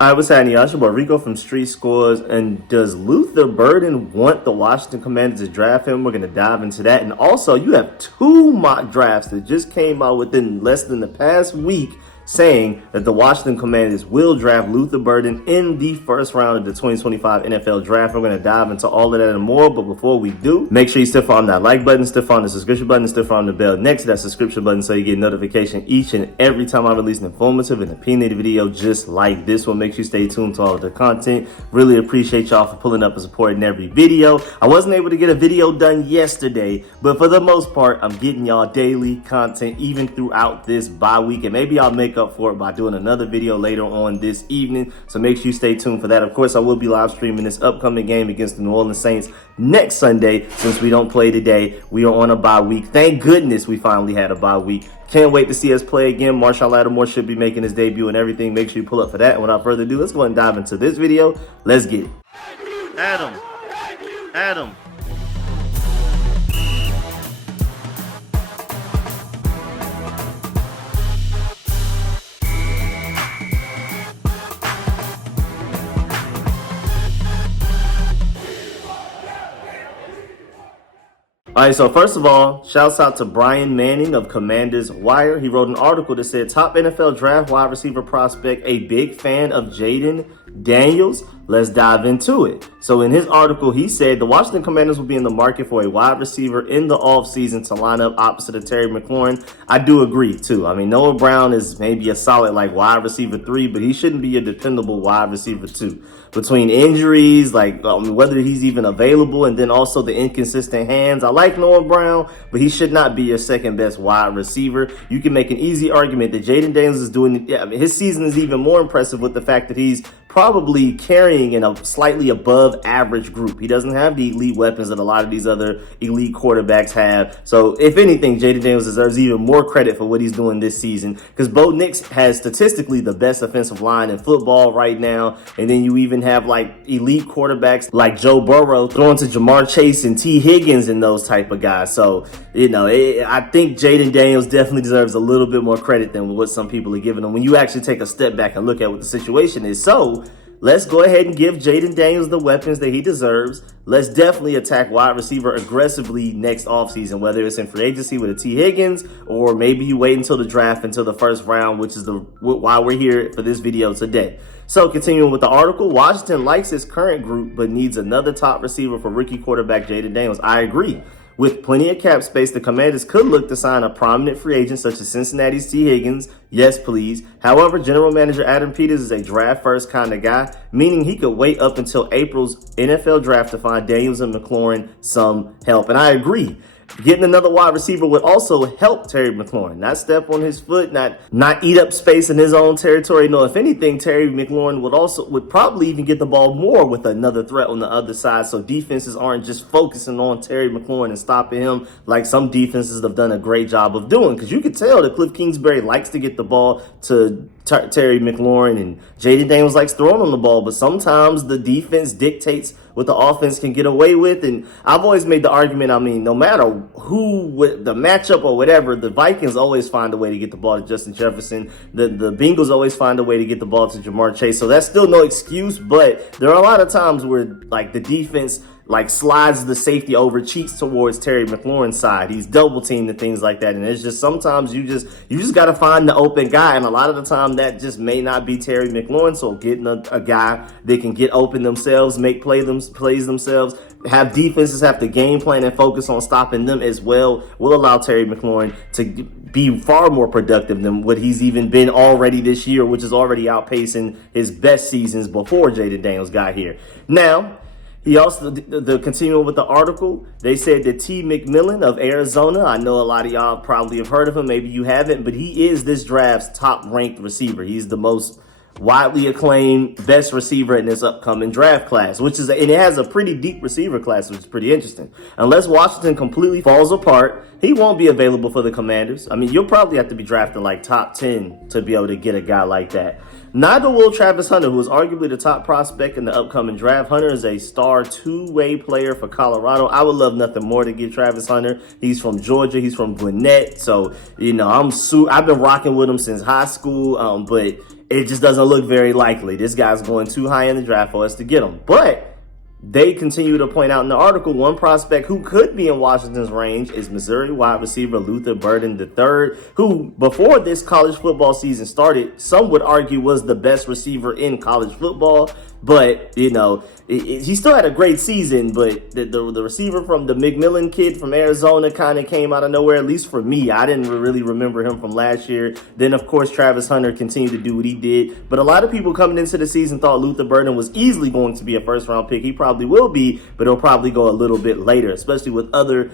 All right, what's happening, y'all? It's your boy Rico from StreetScores. And does Luther Burden want the Washington Commanders to draft him? We're going to dive into that. And also, you have two mock drafts that just came out within less than the past week saying that the Washington Commanders will draft Luther Burden in the first round of the 2025 NFL Draft. We're going to dive into all of that and more, but before we do, make sure you still on that like button, still on the subscription button, still on the bell next to that subscription button so you get notification each and every time I release an informative and opinionated video just like this one. Make sure you stay tuned to all of the content. Really appreciate y'all for pulling up and supporting every video. I wasn't able to get a video done yesterday, but for the most part, I'm getting y'all daily content even throughout this bye week, and maybe I'll make up for it by doing another video later on this evening, so make sure you stay tuned for that. Of course, I will be live streaming this upcoming game against the New Orleans Saints next Sunday. Since we don't play today, we are on a bye week. Thank goodness we finally had a bye week. Can't wait to see us play again. Marshawn Lattimore should be making his debut and everything. Make sure you pull up for that. And without further ado, let's go and dive into this video. Let's get it. Adam. All right, so first of all, shouts out to Brian Manning of Commanders Wire. He wrote an article that said, top NFL draft wide receiver prospect, a big fan of Jaden Daniels. Let's dive into it. So in his article, he said the Washington Commanders will be in the market for a wide receiver in the offseason to line up opposite of Terry McLaurin. I do agree, too. I mean, Noah Brown is maybe a solid wide receiver 3, but he shouldn't be a dependable wide receiver 2. Between injuries, whether he's even available, and then also the inconsistent hands. I like Noah Brown, but he should not be your second best wide receiver. You can make an easy argument that Jaden Daniels is doing. His season is even more impressive with the fact that he's probably carrying in a slightly above average group. He doesn't have the elite weapons that a lot of these other elite quarterbacks have. So if anything, Jaden Daniels deserves even more credit for what he's doing this season, because Bo Nix has statistically the best offensive line in football right now. And then you even have elite quarterbacks like Joe Burrow throwing to Jamar Chase and T. Higgins and those type of guys. So, I think Jaden Daniels definitely deserves a little bit more credit than what some people are giving him when you actually take a step back and look at what the situation is. So let's go ahead and give Jaden Daniels the weapons that he deserves. Let's definitely attack wide receiver aggressively next offseason, whether it's in free agency with a T. Higgins, or maybe you wait until the draft, until the first round, which is why we're here for this video today. So continuing with the article, Washington likes his current group, but needs another top receiver for rookie quarterback Jaden Daniels. I agree. With plenty of cap space, the Commanders could look to sign a prominent free agent such as Cincinnati's T. Higgins. Yes, please. However, general manager Adam Peters is a draft-first kind of guy, meaning he could wait up until April's NFL draft to find Daniels and McLaurin some help. And I agree. Getting another wide receiver would also help Terry McLaurin, not step on his foot, not eat up space in his own territory. No, if anything, Terry McLaurin would probably even get the ball more with another threat on the other side, so defenses aren't just focusing on Terry McLaurin and stopping him like some defenses have done a great job of doing. Because you could tell that Cliff Kingsbury likes to get the ball to Terry McLaurin, and Jaden Daniels likes throwing on the ball, but sometimes the defense dictates what the offense can get away with. And I've always made the argument, no matter who with the matchup or whatever, the Vikings always find a way to get the ball to Justin Jefferson. The Bengals always find a way to get the ball to Jamar Chase. So that's still no excuse, but there are a lot of times where the defense slides the safety over, cheats towards Terry McLaurin's side. He's double teamed and things like that. And it's just sometimes you just got to find the open guy. And a lot of the time that just may not be Terry McLaurin. So getting a guy that can get open themselves, make plays themselves, have defenses have to game plan and focus on stopping them as well, will allow Terry McLaurin to be far more productive than what he's even been already this year, which is already outpacing his best seasons before Jaden Daniels got here. Now, he also, continuing with the article, they said that T. McMillan of Arizona, I know a lot of y'all probably have heard of him, maybe you haven't, but he is this draft's top-ranked receiver. He's the most widely acclaimed best receiver in this upcoming draft class, and it has a pretty deep receiver class, which is pretty interesting. Unless Washington completely falls apart, he won't be available for the Commanders. You'll probably have to be drafted top 10 to be able to get a guy like that. Neither will Travis Hunter, who is arguably the top prospect in the upcoming draft. Hunter is a star two-way player for Colorado. I would love nothing more to get Travis Hunter. He's from Georgia. He's from Gwinnett. So, I've been rocking with him since high school. But it just doesn't look very likely. This guy's going too high in the draft for us to get him. But they continue to point out in the article, one prospect who could be in Washington's range is Missouri wide receiver Luther Burden III, who before this college football season started, some would argue was the best receiver in college football. But, you know, he still had a great season, but the receiver from the McMillan kid from Arizona kind of came out of nowhere, at least for me. I didn't really remember him from last year. Then, of course, Travis Hunter continued to do what he did. But a lot of people coming into the season thought Luther Burden was easily going to be a first-round pick. He probably will be, but he'll probably go a little bit later, especially with other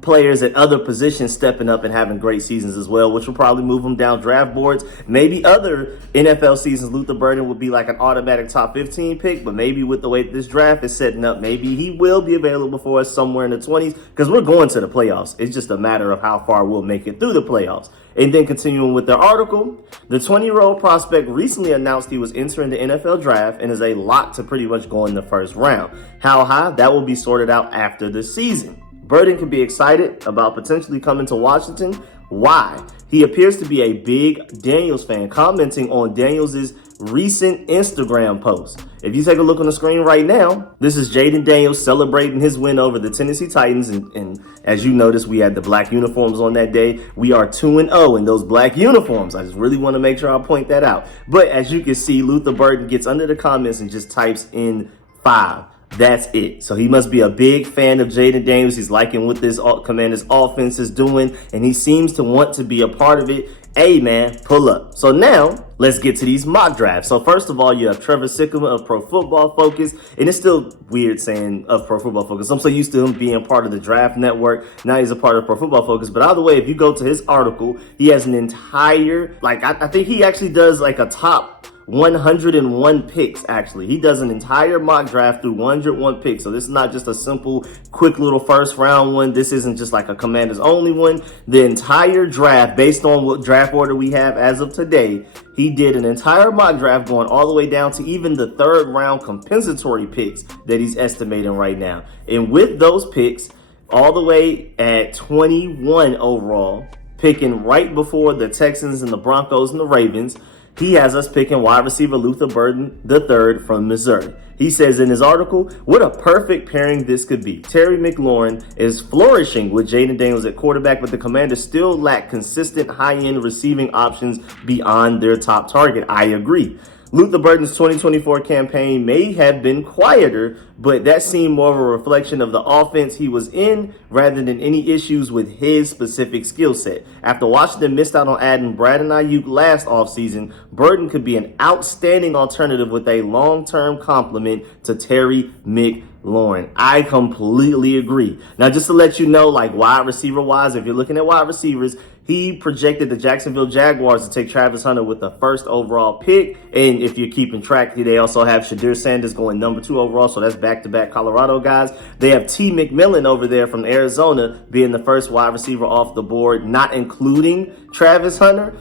players at other positions stepping up and having great seasons as well, which will probably move him down draft boards. Maybe other NFL seasons, Luther Burden would be like an automatic top 15 pick, but maybe with the way this draft is setting up, maybe he will be available for us somewhere in the 20s because we're going to the playoffs. It's just a matter of how far we'll make it through the playoffs. And then continuing with the article, the 20-year-old prospect recently announced he was entering the NFL draft and is a lock to pretty much go in the first round. How high? That will be sorted out after the season. Burden could be excited about potentially coming to Washington. Why? He appears to be a big Daniels fan, commenting on Daniels' recent Instagram post. If you take a look on the screen right now, this is Jaden Daniels celebrating his win over the Tennessee Titans. And as you notice, we had the black uniforms on that day. We are 2-0 in those black uniforms. I just really want to make sure I point that out. But as you can see, Luther Burden gets under the comments and just types in 5. That's it. So he must be a big fan of Jaden Daniels. He's liking what this Commanders offense is doing, and he seems to want to be a part of it. Hey, man, pull up. So now let's get to these mock drafts. So first of all, you have Trevor Sikkema of Pro Football Focus, and it's still weird saying of Pro Football Focus. I'm so used to him being part of the Draft Network. Now he's a part of Pro Football Focus. But either way, if you go to his article, he has an entire, I think he actually does like a top 101 picks, actually. He does an entire mock draft through 101 picks. So this is not just a simple, quick little first round one. This isn't just like a Commanders only one. The entire draft, based on what draft order we have as of today, he did an entire mock draft going all the way down to even the third round compensatory picks that he's estimating right now. And with those picks, all the way at 21 overall, picking right before the Texans and the Broncos and the Ravens, he has us picking wide receiver Luther Burden III from Missouri. He says in his article, what a perfect pairing this could be. Terry McLaurin is flourishing with Jaden Daniels at quarterback, but the Commanders still lack consistent high-end receiving options beyond their top target. I agree. Luther Burden's 2024 campaign may have been quieter, but that seemed more of a reflection of the offense he was in rather than any issues with his specific skill set. After Washington missed out on adding Brandon Ayuk last offseason, Burden could be an outstanding alternative with a long-term complement to Terry McLaurin. I completely agree. Now, just to let you know, like wide receiver wise, if you're looking at wide receivers, he projected the Jacksonville Jaguars to take Travis Hunter with the first overall pick. And if you're keeping track, they also have Shadir Sanders going number 2 overall. So that's back-to-back Colorado guys. They have T. McMillan over there from Arizona being the first wide receiver off the board, not including Travis Hunter.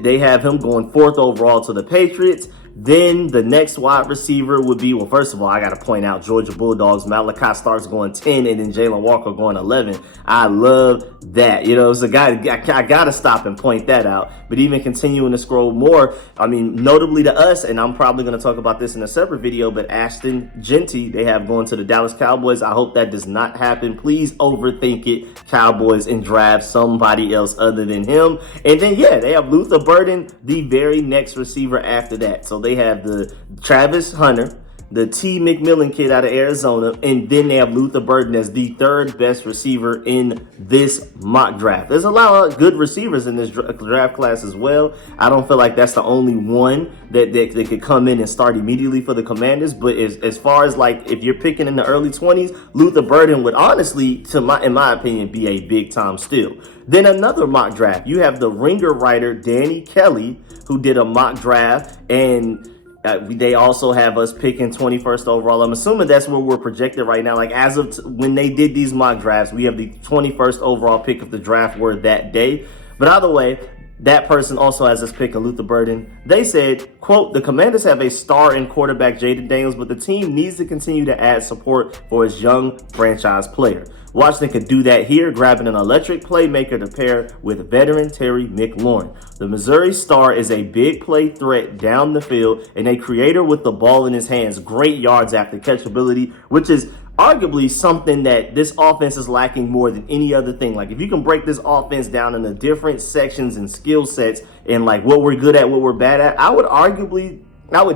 They have him going 4th overall to the Patriots. Then the next wide receiver would be, well, first of all, I got to point out Georgia Bulldogs. Malachi Starks going 10 and then Jalen Walker going 11. I love that. You know, it's a guy, I got to stop and point that out. But even continuing to scroll more, I mean, notably to us, and I'm probably going to talk about this in a separate video, but Ashton Genty, they have going to the Dallas Cowboys. I hope that does not happen. Please overthink it, Cowboys, and draft somebody else other than him. And then, yeah, they have Luther Burden, the very next receiver after that. So they have the Travis Hunter, the T. McMillan kid out of Arizona, and then they have Luther Burden as the 3rd best receiver in this mock draft. There's a lot of good receivers in this draft class as well. I don't feel like that's the only one that could come in and start immediately for the Commanders, but as far as like if you're picking in the early 20s, Luther Burden would honestly, in my opinion, be a big time steal. Then another mock draft. You have the Ringer writer Danny Kelly, who did a mock draft, and they also have us picking 21st overall. I'm assuming that's where we're projected right now. Like as of when they did these mock drafts, we have the 21st overall pick of the draft were that day. But either way, That person also has this pick of Luther Burden. They said, quote, the Commanders have a star in quarterback Jaden Daniels, but the team needs to continue to add support for its young franchise player. Washington could do that here, grabbing an electric playmaker to pair with veteran Terry McLaurin. The Missouri star is a big play threat down the field and a creator with the ball in his hands. Great yards after catch ability, which is arguably something that this offense is lacking more than any other thing. Like, if you can break this offense down into different sections and skill sets and like what we're good at, what we're bad at, I would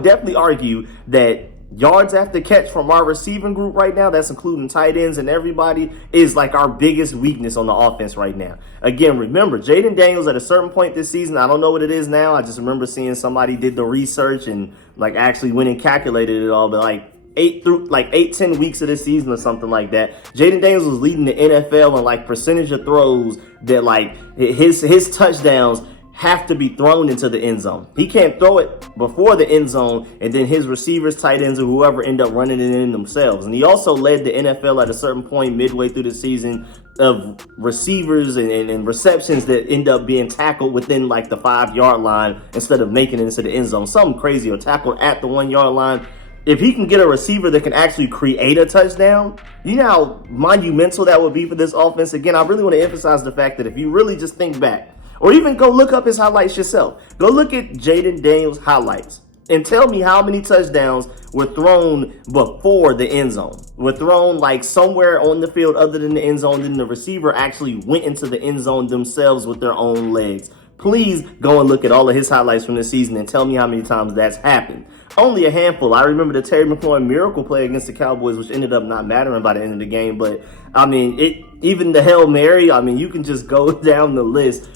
definitely argue that yards after catch from our receiving group right now, that's including tight ends and everybody, is like our biggest weakness on the offense right now. Again, remember, Jaden Daniels at a certain point this season, I don't know what it is now. I just remember seeing somebody did the research and like actually went and calculated it all, but like 10 weeks of this season or something like that, Jaden Daniels was leading the NFL in like percentage of throws that like his touchdowns have to be thrown into the end zone. He can't throw it before the end zone, and then his receivers, tight ends, or whoever end up running it in themselves. And he also led the NFL at a certain point midway through the season of receivers and receptions that end up being tackled within like the 5-yard line instead of making it into the end zone. Something crazy, or tackled at the 1-yard line. If he can get a receiver that can actually create a touchdown, you know how monumental that would be for this offense. Again, I really want to emphasize the fact that if you really just think back, or even go look up his highlights yourself, go look at Jaden Daniels' highlights and tell me how many touchdowns were thrown before the end zone, were thrown like somewhere on the field other than the end zone, then the receiver actually went into the end zone themselves with their own legs. Please go and look at all of his highlights from this season and tell me how many times that's happened. Only a handful. I remember the Terry McLaurin miracle play against the Cowboys, which ended up not mattering by the end of the game. But, I mean, even the Hail Mary, I mean, you can just go down the list.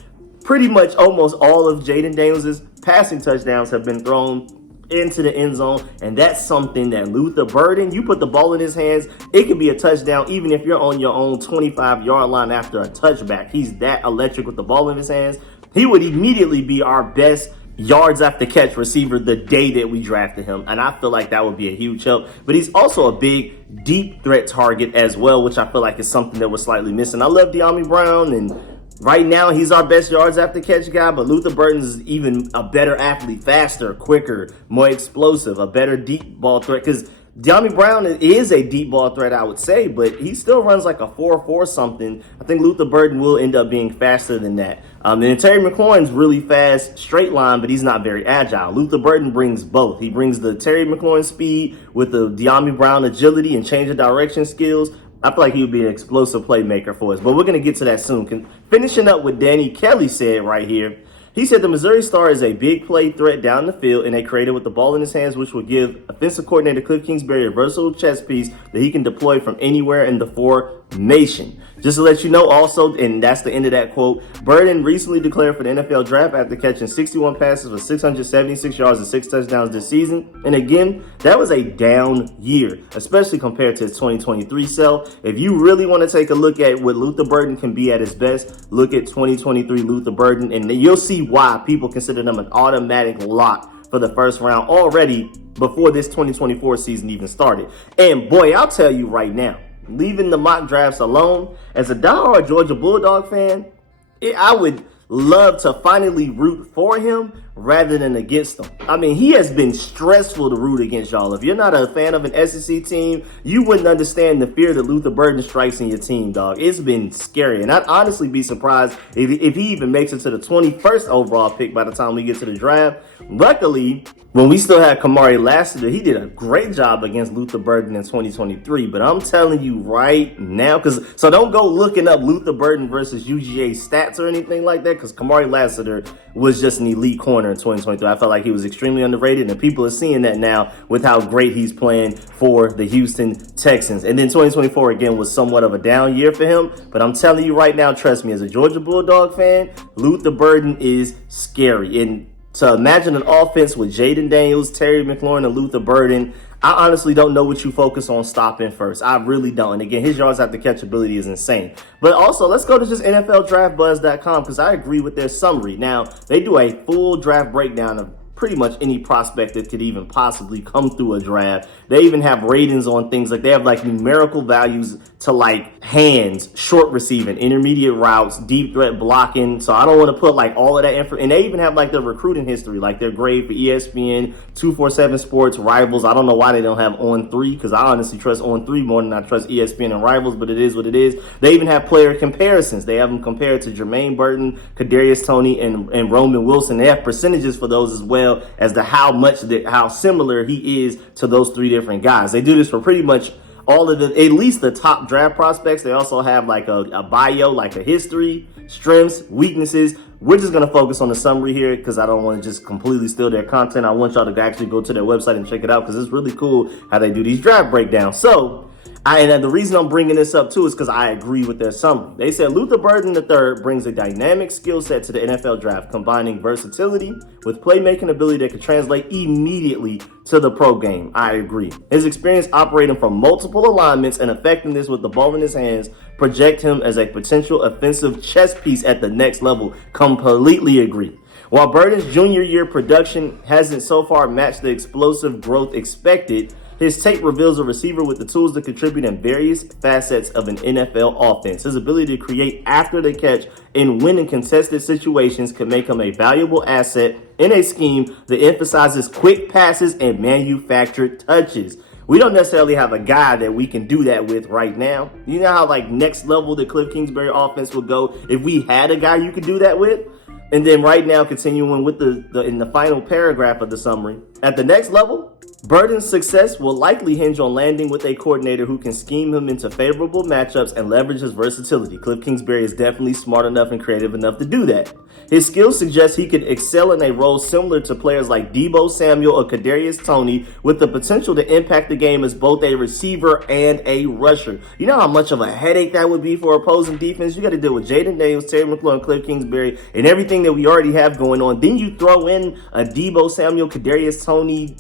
Pretty much almost all of Jaden Daniels' passing touchdowns have been thrown into the end zone, and that's something that Luther Burden, you put the ball in his hands, it could be a touchdown even if you're on your own 25-yard line after a touchback. He's that electric with the ball in his hands. He would immediately be our best yards after catch receiver the day that we drafted him, and I feel like that would be a huge help. But he's also a big deep threat target as well, which I feel like is something that we're slightly missing. I love Dyami Brown, and right now he's our best yards after catch guy, but Luther Burden is even a better athlete, faster, quicker, more explosive, a better deep ball threat, because Dyami Brown is a deep ball threat, I would say, but he still runs like a 4.4 something. I think Luther Burden will end up being faster than that. And Terry McLaurin's really fast, straight line, but he's not very agile. Luther Burden brings both. He brings the Terry McLaurin speed with the Dyami Brown agility and change of direction skills. I feel like he would be an explosive playmaker for us, but we're going to get to that soon. Finishing up what Danny Kelly said right here. He said the Missouri Star is a big play threat down the field and a creator with the ball in his hands, which will give offensive coordinator Cliff Kingsbury a versatile chess piece that he can deploy from anywhere in the formation. Just to let you know also, and that's the end of that quote, Burden recently declared for the NFL draft after catching 61 passes for 676 yards and 6 touchdowns this season. And again, that was a down year, especially compared to his 2023 self. If you really want to take a look at what Luther Burden can be at his best, look at 2023 Luther Burden, and you'll see why people consider him an automatic lock for the first round already before this 2024 season even started. And boy, I'll tell you right now, leaving the mock drafts alone, as a diehard Georgia Bulldog fan, I would love to finally root for him rather than against him. I mean, he has been stressful to root against, y'all. If you're not a fan of an SEC team, you wouldn't understand the fear that Luther Burden strikes in your team, dog. It's been scary, and I'd honestly be surprised if he even makes it to the 21st overall pick by the time we get to the draft. Luckily, when we still had Kamari Lassiter, he did a great job against Luther Burden in 2023. But I'm telling you right now, so don't go looking up Luther Burden versus UGA stats or anything like that, because Kamari Lassiter was just an elite corner in 2023. I felt like he was extremely underrated, and people are seeing that now with how great he's playing for the Houston Texans. And then 2024, again, was somewhat of a down year for him. But I'm telling you right now, trust me, as a Georgia Bulldog fan, Luther Burden is scary. And to imagine an offense with Jaden Daniels, Terry McLaurin, and Luther Burden, I honestly don't know what you focus on stopping first. I really don't. And again, his yards after catch ability is insane. But also, let's go to just NFLDraftBuzz.com, because I agree with their summary. Now, they do a full draft breakdown of pretty much any prospect that could even possibly come through a draft. They even have ratings on things like they have like numerical values to like hands, short receiving, intermediate routes, deep threat blocking. So I don't want to put like all of that info. And they even have like their recruiting history, like their grade for ESPN, 247 Sports, Rivals. I don't know why they don't have On3, because I honestly trust On3 more than I trust ESPN and Rivals, but it is what it is. They even have player comparisons. They have them compared to Jermaine Burton, Kadarius Toney, and Roman Wilson. They have percentages for those as well as to how similar he is to those three different guys. They do this for pretty much all of at least the top draft prospects. They also have like a bio, like a history, strengths, weaknesses. We're just going to focus on the summary here because I don't want to just completely steal their content. I want y'all to actually go to their website and check it out because it's really cool how they do these draft breakdowns. So, and the reason I'm bringing this up too is because I agree with their summary. They said Luther Burden III brings a dynamic skill set to the NFL draft, combining versatility with playmaking ability that can translate immediately to the pro game. I agree. His experience operating from multiple alignments and effectiveness with the ball in his hands project him as a potential offensive chess piece at the next level. Completely agree. While Burden's junior year production hasn't so far matched the explosive growth expected, his tape reveals a receiver with the tools to contribute in various facets of an NFL offense. His ability to create after the catch and win in contested situations can make him a valuable asset in a scheme that emphasizes quick passes and manufactured touches. We don't necessarily have a guy that we can do that with right now. You know how like next level the Cliff Kingsbury offense would go if we had a guy you could do that with? And then right now, continuing with in the final paragraph of the summary, at the next level, Burden's success will likely hinge on landing with a coordinator who can scheme him into favorable matchups and leverage his versatility. Cliff Kingsbury is definitely smart enough and creative enough to do that. His skills suggest he could excel in a role similar to players like Deebo Samuel or Kadarius Toney, with the potential to impact the game as both a receiver and a rusher. You know how much of a headache that would be for opposing defense? You got to deal with Jaden Daniels, Terry McLaurin, Cliff Kingsbury, and everything that we already have going on. Then you throw in a Deebo Samuel, Kadarius Toney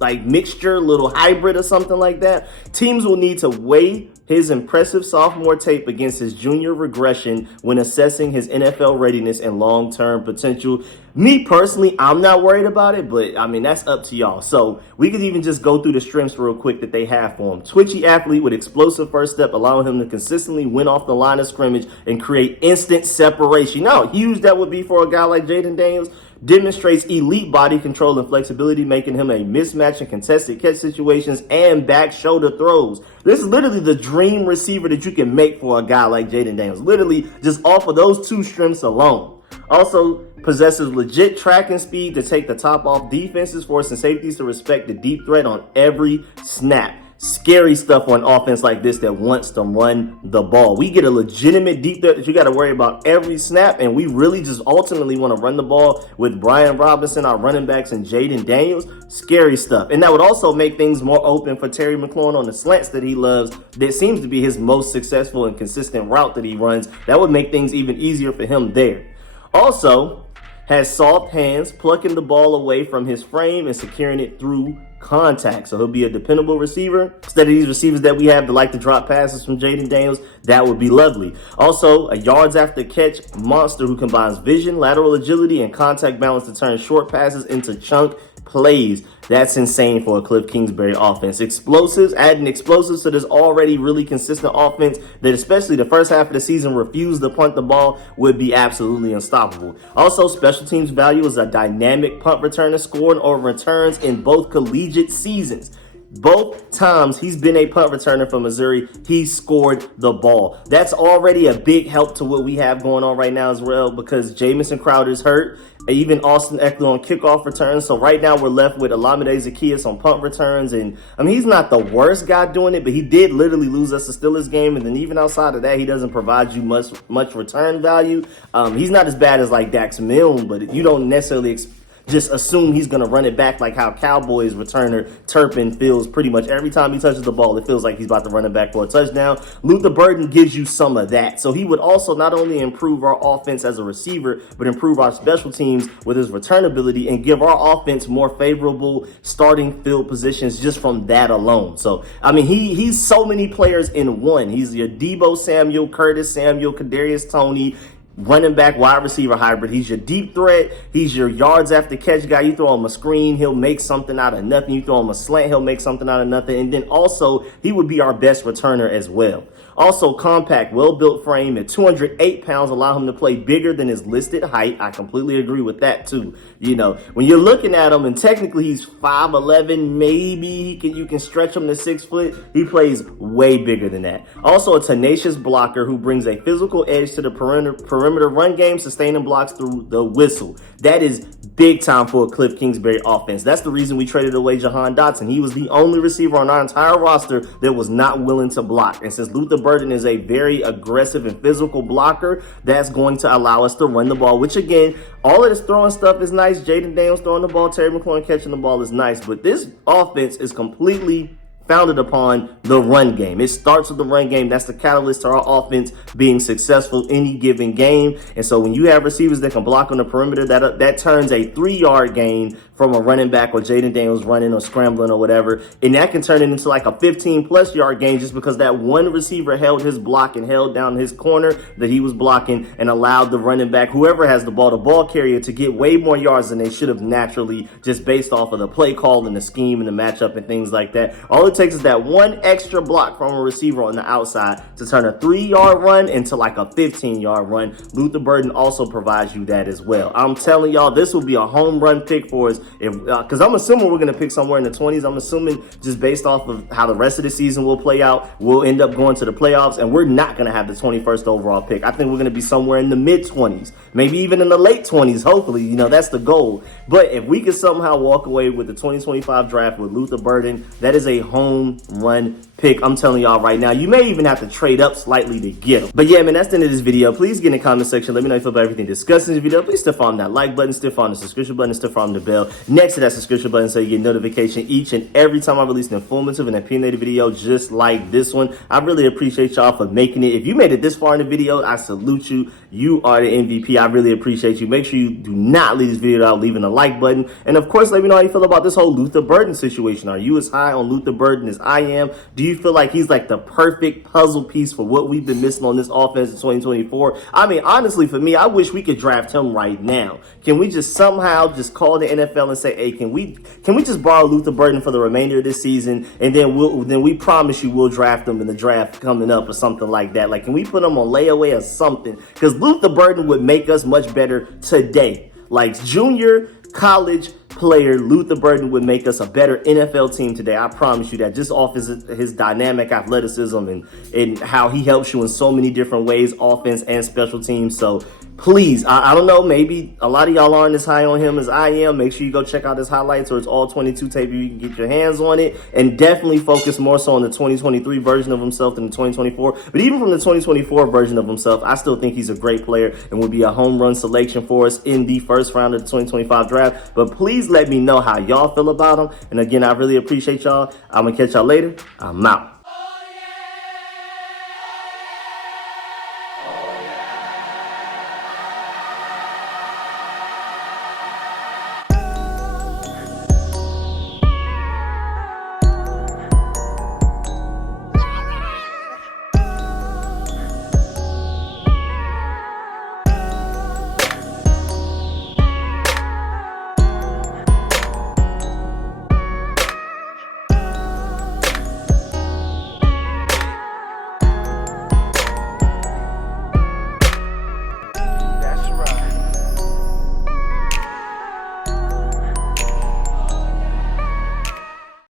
like mixture, little hybrid or something like that. Teams will need to weigh his impressive sophomore tape against his junior regression when assessing his NFL readiness and long-term potential. Me personally, I'm not worried about it, but I mean, that's up to y'all. So we could even just go through the strengths real quick that they have for him. Twitchy athlete with explosive first step, allowing him to consistently win off the line of scrimmage and create instant separation. You know how huge that would be for a guy like Jaden Daniels? Demonstrates elite body control and flexibility, making him a mismatch in contested catch situations and back shoulder throws. This is literally the dream receiver that you can make for a guy like Jaden Daniels. Literally just off of those two strengths alone. Also possesses legit tracking speed to take the top off defenses, forcing safeties to respect the deep threat on every snap. Scary stuff on offense like this that wants to run the ball. We get a legitimate deep threat that you got to worry about every snap, and we really just ultimately want to run the ball with Brian Robinson, our running backs, and Jaden Daniels. Scary stuff. And that would also make things more open for Terry McLaurin on the slants that he loves. That seems to be his most successful and consistent route that he runs. That would make things even easier for him there. Also, has soft hands, plucking the ball away from his frame and securing it through contact. So he'll be a dependable receiver. Instead of these receivers that we have that like to drop passes from Jaden Daniels, that would be lovely. Also, a yards after catch monster who combines vision, lateral agility, and contact balance to turn short passes into chunk plays. That's insane for a Cliff Kingsbury offense. Explosives, adding explosives to this already really consistent offense that especially the first half of the season refused to punt the ball would be absolutely unstoppable. Also, special teams value is a dynamic punt returner scoring over returns in both collegiate seasons. Both times he's been a punt returner for Missouri, he scored the ball. That's already a big help to what we have going on right now as well, because Jamison Crowder's hurt. Even Austin Eckler on kickoff returns. So right now we're left with Olamide Zaccheaus on punt returns. And I mean, he's not the worst guy doing it, but he did literally lose us the Steelers game. And then even outside of that, he doesn't provide you much return value. He's not as bad as like Dax Milne, but you don't necessarily just assume he's going to run it back like how Cowboys returner Turpin feels pretty much every time he touches the ball. It feels like he's about to run it back for a touchdown. Luther Burden gives you some of that. So he would also not only improve our offense as a receiver, but improve our special teams with his return ability and give our offense more favorable starting field positions just from that alone. So, I mean, he's so many players in one. He's your Deebo Samuel, Curtis Samuel, Kadarius Toney, running back, wide receiver hybrid. He's your deep threat. He's your yards after catch guy. You throw him a screen, he'll make something out of nothing. You throw him a slant, he'll make something out of nothing. And then also, he would be our best returner as well. Also, compact, well-built frame at 208 pounds, allow him to play bigger than his listed height. I completely agree with that, too. You know, when you're looking at him, and technically he's 5'11", maybe you can stretch him to 6 foot. He plays way bigger than that. Also, a tenacious blocker who brings a physical edge to the perimeter run game, sustaining blocks through the whistle. That is big time for a Cliff Kingsbury offense. That's the reason we traded away Jahan Dotson. He was the only receiver on our entire roster that was not willing to block. And since Luther Burden is a very aggressive and physical blocker, that's going to allow us to run the ball, which again, all of this throwing stuff is nice. Jaden Daniels throwing the ball, Terry McLaurin catching the ball is nice, but this offense is completely founded upon the run game. It starts with the run game. That's the catalyst to our offense being successful any given game. And so when you have receivers that can block on the perimeter, that turns a 3-yard gain from a running back or Jaden Daniels running or scrambling or whatever. And that can turn it into like a 15-plus yard gain just because that one receiver held his block and held down his corner that he was blocking and allowed the running back, whoever has the ball carrier, to get way more yards than they should have naturally just based off of the play call and the scheme and the matchup and things like that. All it takes is that one extra block from a receiver on the outside to turn a 3-yard run into like a 15-yard run. Luther Burden also provides you that as well. I'm telling y'all, this will be a home run pick for us. Because I'm assuming we're going to pick somewhere in the 20s. I'm assuming just based off of how the rest of the season will play out, we'll end up going to the playoffs, and we're not going to have the 21st overall pick. I think we're going to be somewhere in the mid-20s, maybe even in the late 20s, hopefully. You know, that's the goal. But if we could somehow walk away with the 2025 draft with Luther Burden, that is a home run pick. I'm telling y'all right now, you may even have to trade up slightly to get him. But yeah, man, that's the end of this video. Please get in the comment section. Let me know how you feel about everything discussed in this video. Please stiff on that like button, stiff on the subscription button, stiff on the bell next to that subscription button so you get notification each and every time I release an informative and opinionated video just like this one. I really appreciate y'all for making it. If you made it this far in the video, I salute you. You are the MVP. I really appreciate you. Make sure you do not leave this video without leaving a like button. And of course, let me know how you feel about this whole Luther Burden situation. Are you as high on Luther Burden as I am? Do you feel like he's like the perfect puzzle piece for what we've been missing on this offense in 2024? I mean, honestly, for me, I wish we could draft him right now. Can we just somehow just call the NFL and say, hey, can we just borrow Luther Burden for the remainder of this season, and then we promise you we'll draft him in the draft coming up or something like that? Like, can we put him on layaway or something? Because Luther Burden would make us much better today. Like, junior college player Luther Burden would make us a better NFL team today. I promise you that, just off his dynamic athleticism and how he helps you in so many different ways, offense and special teams. So please, I don't know, maybe a lot of y'all aren't as high on him as I am. Make sure you go check out his highlights or his all 22 tape if you can get your hands on it, and definitely focus more so on the 2023 version of himself than the 2024. But even from the 2024 version of himself, I still think he's a great player and would be a home run selection for us in the first round of the 2025 draft. But please let me know how y'all feel about him. And again, I really appreciate y'all. I'm gonna catch y'all later. I'm out.